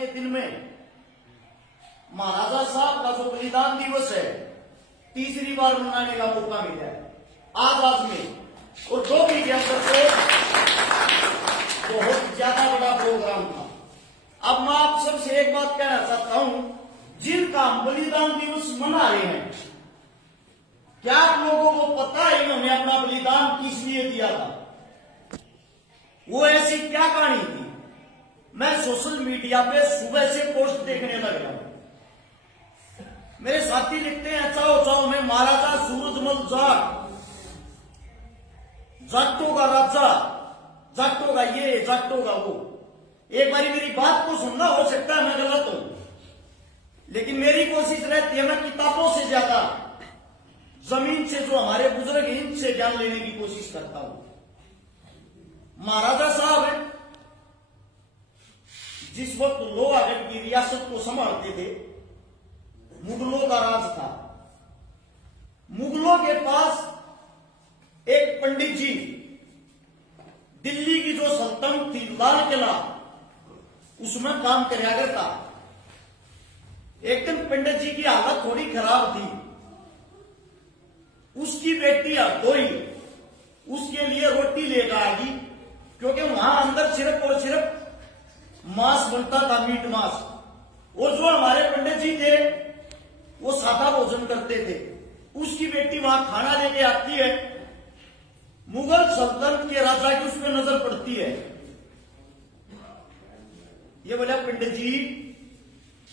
के दिन में महाराजा साहब का जो बलिदान दिवस है तीसरी बार मनाने का मौका मिला है आजाद में, और जो भी अंदर को बहुत ज्यादा बड़ा प्रोग्राम था। अब मैं आप सबसे एक बात कहना चाहता हूं, जिनका हम बलिदान दिवस मना रहे हैं, क्या आप लोगों को पता है इन्होंने अपना बलिदान किस लिए दिया था? वो ऐसी क्या कहानी थी? मैं सोशल मीडिया पे सुबह से पोस्ट देखने लग रहा हूं। मेरे साथी लिखते हैं चाओ चाओ में महाराजा सूरजमल जाट, जाटों का राजा, जाटों का ये, जाटों का वो। एक बारी मेरी बात को सुनना, हो सकता है मैं गलत हूं, लेकिन मेरी कोशिश रहती है मैं किताबों से ज्यादा जमीन से जो हमारे बुजुर्ग हैं इनसे ज्ञान लेने की कोशिश करता हूं। महाराजा साहब जिस वक्त लोहागढ़ की रियासत को संभालते थे, मुगलों का राज था। मुगलों के पास एक पंडित जी, दिल्ली की जो सल्तनत थी लाल किला, उसमें काम करया करता। एक दिन पंडित जी की हालत थोड़ी खराब थी, उसकी बेटी हरदोई उसके लिए रोटी लेकर आ गई, क्योंकि वहां अंदर सिर्फ और सिर्फ मांस बनता था, मीट मांस। और जो हमारे पंडित जी थे वो सादा भोजन करते थे। उसकी बेटी वहां खाना लेके आती है, मुगल सल्तनत के राजा की उसमें नजर पड़ती है। ये बोला पंडित जी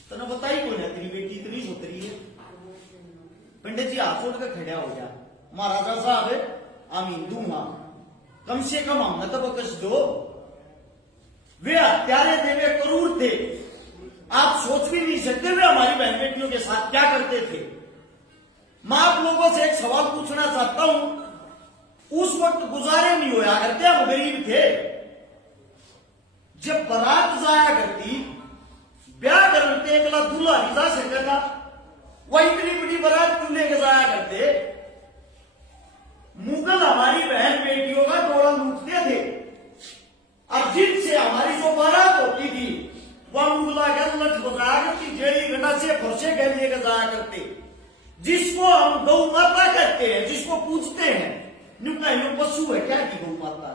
तने बताई कौन है तेरी बेटी इतनी सोतरी है? पंडित जी हाथ छोड़कर खड़ा हो गया। महाराजा साहब हम हिंदू हां, कम से कम हमने तो बकस दो। वे हत्यारे थे, वे क्रूर थे, आप सोच भी नहीं सकते वे हमारी बहन बेटियों के साथ क्या करते थे। मैं आप लोगों से एक सवाल पूछना चाहता हूं, उस वक्त गुजारे नहीं होया करते, हम गरीब थे। जब बारात जाया करती, ब्याह करते एकला दूल्हा नहीं जा सकेगा, वह इतनी बड़ी बारात क्यों लेके जाया करते? मुगल हमारी बहन बेटियों का डोला लूटते थे, और जिनसे हमारी जो बारात होती थी वह मुगला लठ बजाया करती, जेड़ी घटा से फरसे गए लेकर जाया करते। जिसको हम गौ माता कहते हैं, जिसको पूछते हैं, नुका पशु है क्या की गौ माता?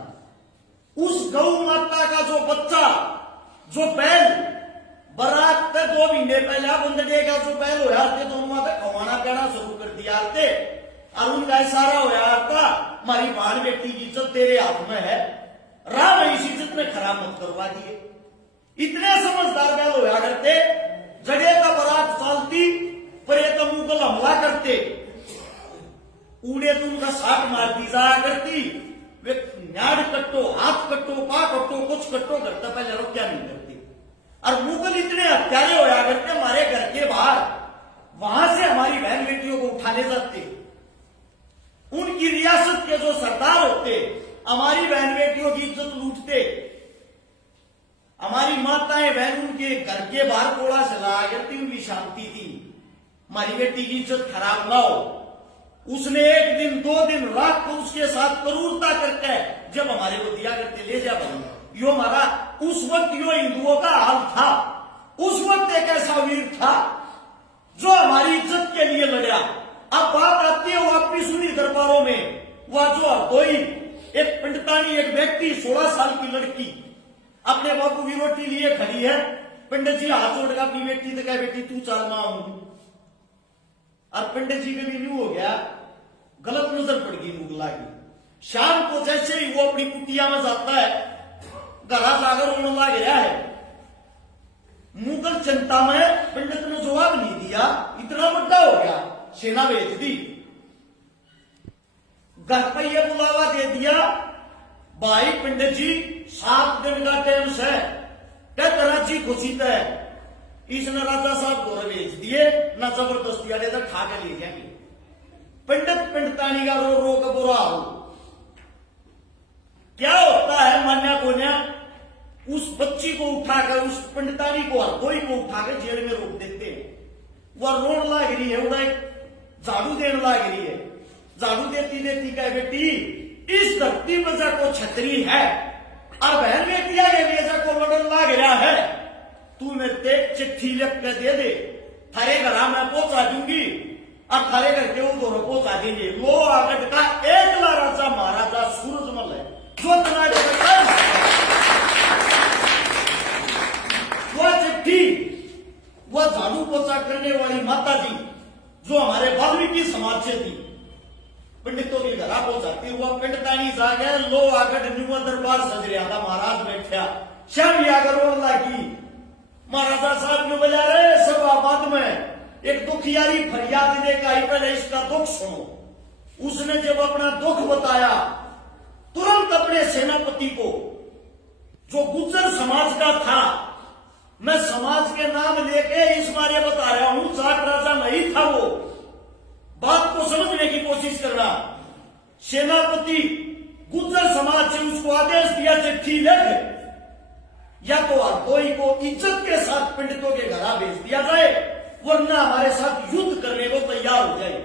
उस गौ माता का जो बच्चा, जो बैल बारात पे 2 महीने पहले बंदे का जो बैल होया थे, दोनों माता खवाना पीना शुरू कर दिया थे, और उनका इशारा होया था हमारी बहन बेटी की इज्जत तेरे हाथ में है, राम इस इज्जत में खराब मत करवा दिए। इतने समझदार बैल होया करते, जड़े का बारात चालती पर ये तो मुगल हमला करते, उड़े तो उनका साथ मार दी जाया करती। वे न्याड़ कट्टो, हाथ कट्टो, पा कट्टो, कुछ कट्टो करता, पहले रोक्या नहीं करती। और मुगल इतने हत्यारे होया करते, हमारे घर के बाहर वहां से हमारी बहन बेटियों को उठा ले जाते। उनकी रियासत के जो सरदार होते हमारी बहन बेटियों की इज्जत लूटते। हमारी माताएं बहन उनके घर के बाहर कोड़ा से लाया करती, उनकी शांति थी, हमारी बेटी की इज्जत खराब ना हो। उसने 1 दिन 2 दिन रात को उसके साथ क्रूरता करके जब हमारे को दिया करते, ले जा भाई, यो हमारा उस वक्त यो हिंदुओं का हाल था। उस वक्त एक ऐसा वीर था जो हमारी इज्जत के लिए लड़ा। अब बात आती है वो अपनी सुनी दरबारों में, वह जो कोई एक पंडितानी, एक व्यक्ति 16 साल की लड़की अपने बापू की रोटी लिए खड़ी है, पंडित जी हाथ जोड़ अपनी बेटी से कहे बेटी तू चल मां हूं। और पंडित जी के लिए न्यू हो गया, गलत नजर पड़ गई मुगला की। शाम को जैसे ही वो अपनी कुटिया में जाता है, घरा जाकर रोने लग गया है। मुगल जनता में पंडित ने जवाब नहीं दिया, इतना बड़ा हो गया, सेना भेज दी, घर पर यह बुलावा दे दिया, भाई पंडित जी 7 दिन का टाइम से कराची खुशी है। इसने राजा साहब को भेज दिए, ना जबरदस्ती आने तक खा के ले जाएंगे। पंडित पंडितानी का रो रो का बुरा हो। क्या होता है मान्या को न्या, उस बच्ची को उठाकर, उस पंडितानी को, हरदोई को उठाकर जेल में रोक देते हैं। वह रोन लाग रही है, उड़ा झाड़ू देने लाग रही है, झाड़ू देती देती कहे बेटी इस धरती में को छतरी है और बहन बेटिया के लिए को लड़न लाग रहा है, तू मेरे ते चिट्ठी लिख के दे दे, थारे घर मैं पहुंचा दूंगी और थारे घर के उधर पहुंचा देंगे। वो आगट का एकला राजा महाराजा सूरजमल है जो तनाड़े वो चिट्ठी वो झाड़ू पोछा करने वाली माता जी जो हमारे वाल्मीकि समाज से थी, पंडितों के घर पहुंचाती हुआ पिंडतानी जागे लो आगट न्यू दरबार सज रहा था, महाराज बैठा श्याम अग्रवाल की महाराजा साहब ने बजा रहे सब आबाद में एक दुखियारी फरियाद दे का पहले इसका दुख सुनो। उसने जब अपना दुख बताया तुरंत अपने सेनापति को जो गुज्जर समाज का था, मैं समाज के नाम लेके इस बारे बता रहा हूं, जाट राजा नहीं था वो, बात को समझने की कोशिश करना। सेनापति गुज्जर समाज से उसको आदेश दिया चिट्ठी लिख या तो हरदोई को इज्जत के साथ पंडितों के घर भेज दिया जाए वरना हमारे साथ युद्ध करने को तैयार हो जाए।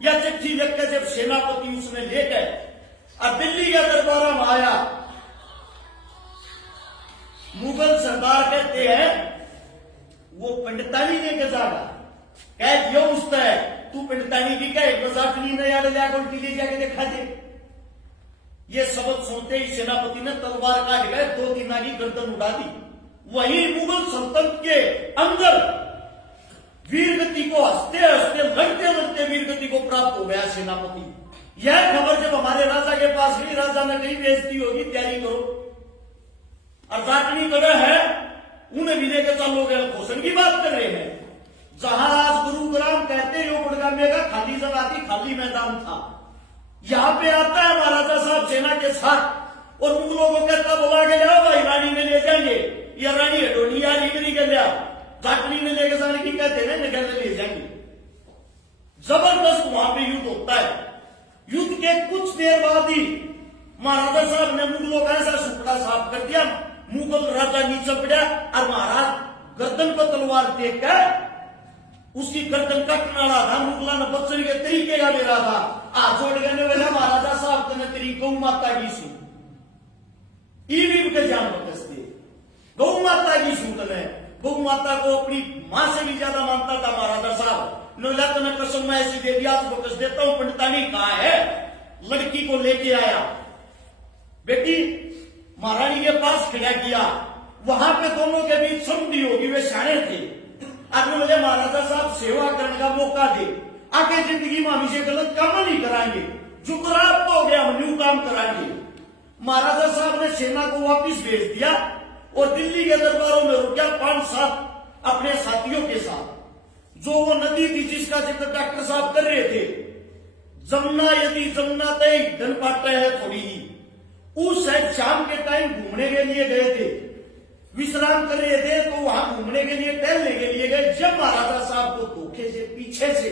या चिट्ठी लिखकर जब सेनापति उसने लेकर अब दिल्ली के दरबार में आया, मुगल सरदार कहते हैं वो पंडितानी लेके जागा कह दियो उसका है तू पंडितानी की कह बजाटनी ने याद लिया उल्टी ले जाके दिखा दे। ये सबक सुनते ही सेनापति ने तलवार काट गए, 2-3 की गर्दन उड़ा दी। वही मुगल सल्तनत के अंदर वीरगति को हंसते हंसते लड़ते लड़ते वीरगति को प्राप्त हो गया सेनापति। यह खबर जब हमारे राजा के पास गई, राजा ने कहीं बेइज्जती होगी तैयारी करो, अर्जाटनी कड़ा है उन्हें भी लेकर चलोगे, घोषण की बात कर रहे हैं। जहां आज गुरुग्राम कहते हो गुड़गामे का खाली जगह थी, खाली मैदान था, यहां पे आता है महाराजा साहब सेना के साथ और मुगलों को कहता बुला के जाओ भाई रानी में ले जाएंगे, या रानी हटोनी या निगरी के लिया जाटनी में लेके जाने की कहते हैं निकल ले जाएंगे। जबरदस्त वहां पे युद्ध होता है। युद्ध के कुछ देर बाद ही महाराजा साहब ने मुगलों का ऐसा सुपड़ा साफ कर दिया, मुगल राजा नीचे पड़ा और महाराज गर्दन पर तलवार टेक कर उसकी गर्दन कटने वाला था। मुगला ने बच्चन के तरीके का ले रहा था, हाथ जोड़ करने वाला महाराजा साहब ने तेरी गौ माता की सू ईवी के जान बकसते गौ माता की सूत ने गौ माता को अपनी मां से भी ज्यादा मानता था महाराजा साहब। नोला तो मैं कसम मैं ऐसी दे दिया तो बकस देता हूं, पंडितानी कहा है लड़की को लेके आया, बेटी महारानी के पास खड़ा किया, वहां पे दोनों के बीच संधि होगी, वे शाणे थे। आगे मुझे महाराजा साहब सेवा करने का मौका दे, आगे जिंदगी में हम इसे गलत काम नहीं कराएंगे, जुकरात तो हो गया हम न्यू काम कराएंगे। महाराजा साहब ने सेना को वापिस भेज दिया और दिल्ली के दरबारों में रुक गया 5-7 अपने साथियों के साथ। जो वो नदी थी जिसका जिक्र डॉक्टर साहब कर रहे थे, जमुना यदि जमुना तय धन पाट है थोड़ी ही, उस शाम के टाइम घूमने के लिए गए थे, विश्राम कर रहे थे तो वहां घूमने के लिए टहलने के लिए गए। जब महाराजा साहब को धोखे से पीछे से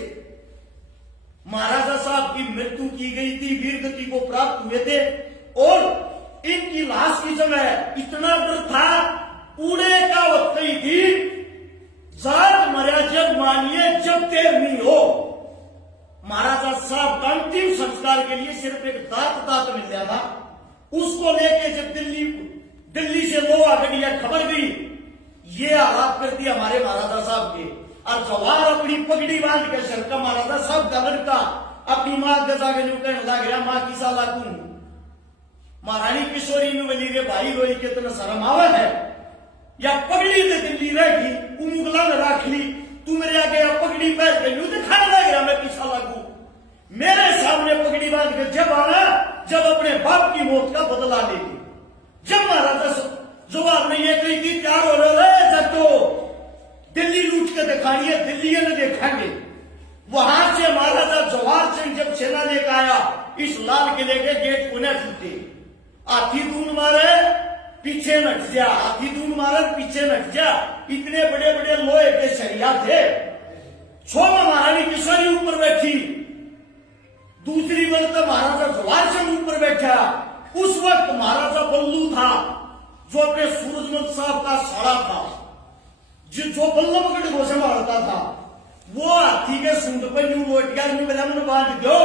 महाराजा साहब की मृत्यु की गई थी, वीरगति को प्राप्त हुए थे और इनकी लाश की जगह इतना डर था पूरे का वक्त ही थी, जाट मर्या जब मानिए जब देर नहीं हो। महाराजा साहब का अंतिम संस्कार के लिए सिर्फ एक दात मिल गया था, उसको लेके जब दिल्ली से लोहा गड़िया खबर गई, ये हालात कर दिया हमारे महाराजा साहब के। और जवाहर अपनी पगड़ी बांध के सर का महाराजा साहब का लड़का अपनी मां गजा के न्यू कहने लग गया मां की साला तू महारानी किशोरी नु बोली रे भाई रोई के तना शर्म आवा है या पगड़ी से दिल्ली रहेगी मुगला ने रख ली, तू मेरे आगे पगड़ी पहन के यूं दिखाने लग गया मैं किसा लागू, मेरे सामने पगड़ी बांध के जब आना जब अपने बाप की मौत का बदला लेगी। जब महाराजा जवाब ने ये कही कि तैयार हो रहे जट्टो दिल्ली लूट के दिखानी है, दिल्ली ने देखेंगे। वहां से महाराजा जवाहर सिंह जब सेना लेकर आया इस लाल किले के गेट को न छूटे, हाथी दून मारे पीछे नट जा, हाथी दून मारे पीछे नट जा, इतने बड़े बड़े लोहे के सरिया थे। छोमा महारानी किशोरी ऊपर बैठी, दूसरी बल तो महाराजा जवाहर सिंह ऊपर बैठा। उस वक्त महाराजा बल्लू था जो अपने सूरजमल साहब का साड़ा था, जो बल्लभगढ़ को संभालता था, वो हाथी के सूंड पर यूं लोट गया में बांध दो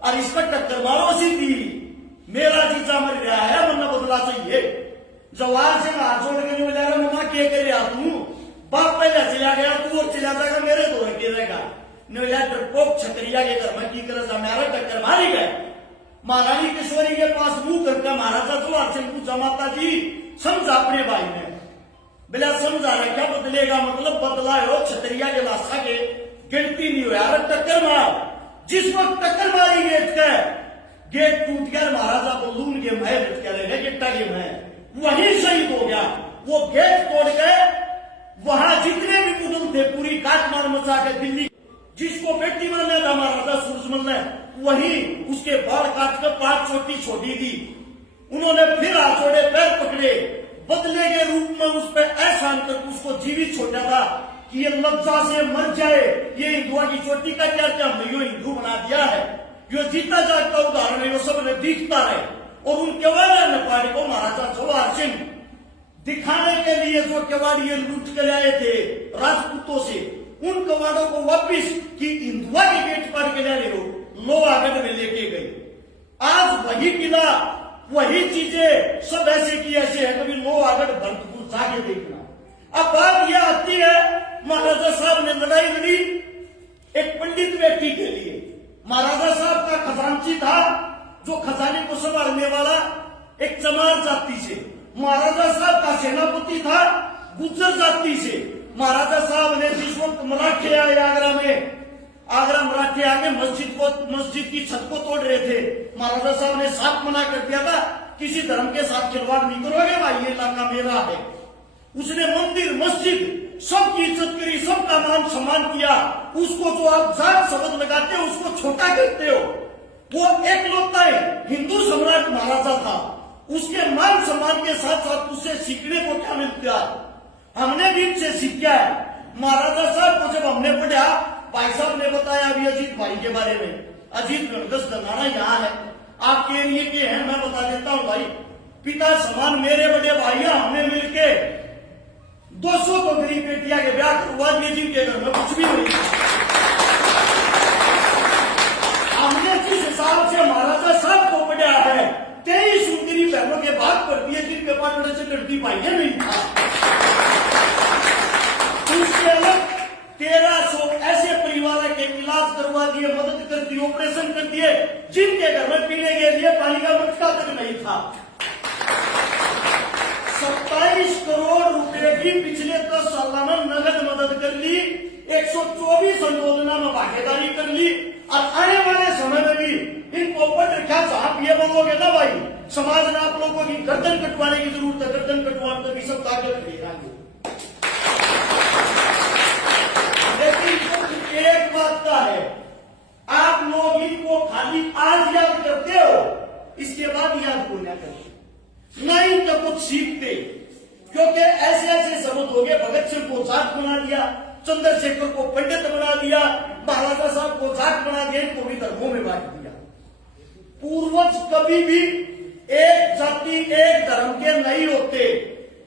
और इस पर टक्कर मारो सीधी, मेरा जीजा मर गया है वरना बदला चाहिए। जवाहर सिंह हाथ जोड़ के बजा रहा ममा क्या कर रहा तू, आ गया तू और चला जाएगा मेरे दो के रहेगा नया डरपोक छतरिया के घर में की कर मेरा टक्कर मारी गए महारानी किशोरी के पास मुंह करके महाराजा जो अर्चन पूछा माता जी समझा अपने भाई ने बिला समझा रहा क्या बदलेगा मतलब बदला हो छतरिया के लाशा के गिनती नहीं हो यार टक्कर मार जिस वक्त टक्कर मारी गेट टूट गया महाराजा को लून के महल गिट्टा के महल वहीं शहीद हो गया वो गेट तोड़ गए वहां जितने भी मुगल थे पूरी काटमार मचा के दिल्ली जिसको बेटी बनाना था महाराजा सूरजमल ने वही उसके बाल काट कर 5 चोटी छोटी दी उन्होंने फिर आचोड़े पैर पकड़े बदले के रूप में उस पर एहसान कर उसको जीवित छोड़ा था कि ये लज्जा से मर जाए ये हिंदुआ की चोटी का क्या क्या हमने यो हिंदू बना दिया है यो जीता जागता उदाहरण है यो सब ने दिखता रहे और उन केवाड़िया नेपाड़ी को महाराजा जवाहर सिंह दिखाने के लिए जो केवाड़िए लूट कर आए थे राजपूतों से उन कवाड़ों को वापिस कि हिंदुआ के गेट पर के ले हो लोहागढ़ में लेके गए आज वही किला वही चीजें सब ऐसे की ऐसे है कभी लोहागढ़ भरतपुर जाके देखना अब बात यह आती है महाराजा साहब ने लड़ाई लड़ी एक पंडित व्यक्ति के लिए महाराजा साहब का खजांची था जो खजाने को संभालने वाला एक चमार जाति से महाराजा साहब का सेनापति था गुज्जर जाति से महाराजा साहब ने जिस वक्त मराठे आए आगरा मराठे आके मस्जिद की छत को तोड़ रहे थे महाराजा साहब ने साफ मना कर दिया था किसी धर्म के साथ खिलवाड़ नहीं करोगे भाई ये इलाका मेरा है उसने मंदिर मस्जिद सबकी इज्जत करी सबका मान सम्मान किया उसको जो आप जात शब्द लगाते हो उसको छोटा कहते हो वो एकलौता हिंदू सम्राट महाराजा था उसके मान सम्मान के साथ साथ उससे सीखने को क्या मिलता है हमने भी इनसे सीखा है महाराजा साहब को जब हमने पढ़ा भाई साहब ने बताया अभी अजीत भाई के बारे में अजीत गणगस दनाना यहाँ है आपके एरिए के हैं मैं बता देता हूँ भाई पिता समान मेरे बड़े भाई हमने मिलके 200 तो गरीब बेटिया के ब्याह करवा दिए जिनके घर में कुछ भी नहीं हमने जिस हिसाब से महाराजा साहब को पढ़ा है 23 सुंदरी बहनों के बात कर दिए जिनके पास बड़े से लड़की पाइए नहीं था उसके अलग 1300 ऐसे परिवार के इलाज करवा दिए मदद कर दी ऑपरेशन कर दिए जिनके घर में पीने के लिए पानी का मटका तक नहीं था 27 करोड़ रुपए की पिछले 10 साल में नगद मदद कर ली 124 अनुमोदना में भागीदारी कर ली और आने वाले समय में भी इनको पढ़ रखा आप ये बोलोगे ना भाई समाज ने आप लोगों की गर्दन कटवाने की जरूरत है गर्दन कटवाने तो भी सब ताकत नहीं लेकिन एक बात का है आप लोग इनको खाली आज याद करते हो इसके बाद याद को ना करते नहीं तो कुछ सीखते क्योंकि ऐसे ऐसे शब्द हो गए भगत सिंह को जाट बना दिया चंद्रशेखर को पंडित बना दिया महाराजा साहब को जाट बना दिया इनको भी धर्मों में बांट दिया पूर्वज कभी भी एक जाति एक धर्म के नहीं होते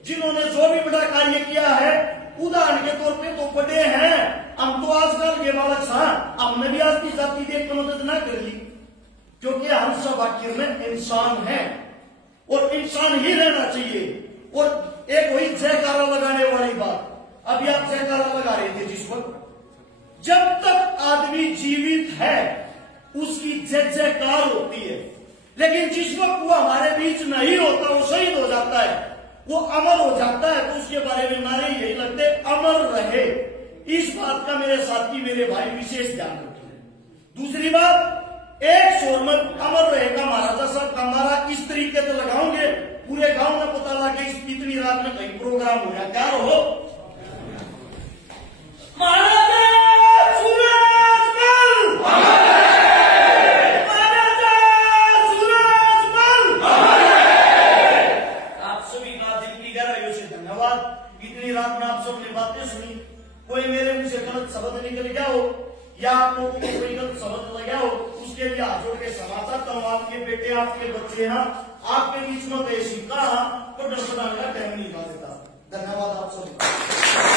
जिन्होंने जो भी बड़ा कार्य किया है उदाहरण के तौर पे तो बड़े हैं हम तो आजकल के बालक हमने भी आज की जाति देख मदद ना कर ली क्योंकि हम सब आखिर में इंसान हैं और इंसान ही रहना चाहिए और एक वही जयकारा लगाने वाली बात अभी आप जयकारा लगा रहे थे जिस वक्त जब तक आदमी जीवित है उसकी जय जयकार होती है लेकिन जिस वक्त वो हमारे बीच नहीं होता वो शहीद हो जाता है वो अमर हो जाता है तो उसके बारे में नारे यही लगते अमर रहे इस बात का मेरे साथी मेरे भाई विशेष ध्यान रखें दूसरी बात एक शोर में अमर रहेगा महाराजा साहब का नारा इस तरीके से लगाओगे पूरे गांव में पता लगे इतनी रात में कहीं प्रोग्राम हो गया क्या हो महाराजा सूरजमल महाराजा सूरजमल आप सभी का दिल की गहराइयों से धन्यवाद इतनी रात में आप सबने बातें सुनी कोई मेरे मुंह से गलत शब्द निकल गया हो या आप लोगों को कोई गलत शब्द लगा हो उसके लिए हाथ जोड़ के क्षमा चाहता हूँ आपके बेटे आपके बच्चे हैं आपके बीच में तो ये सीखा तो डर बनाने का टाइम नहीं देता धन्यवाद आप सब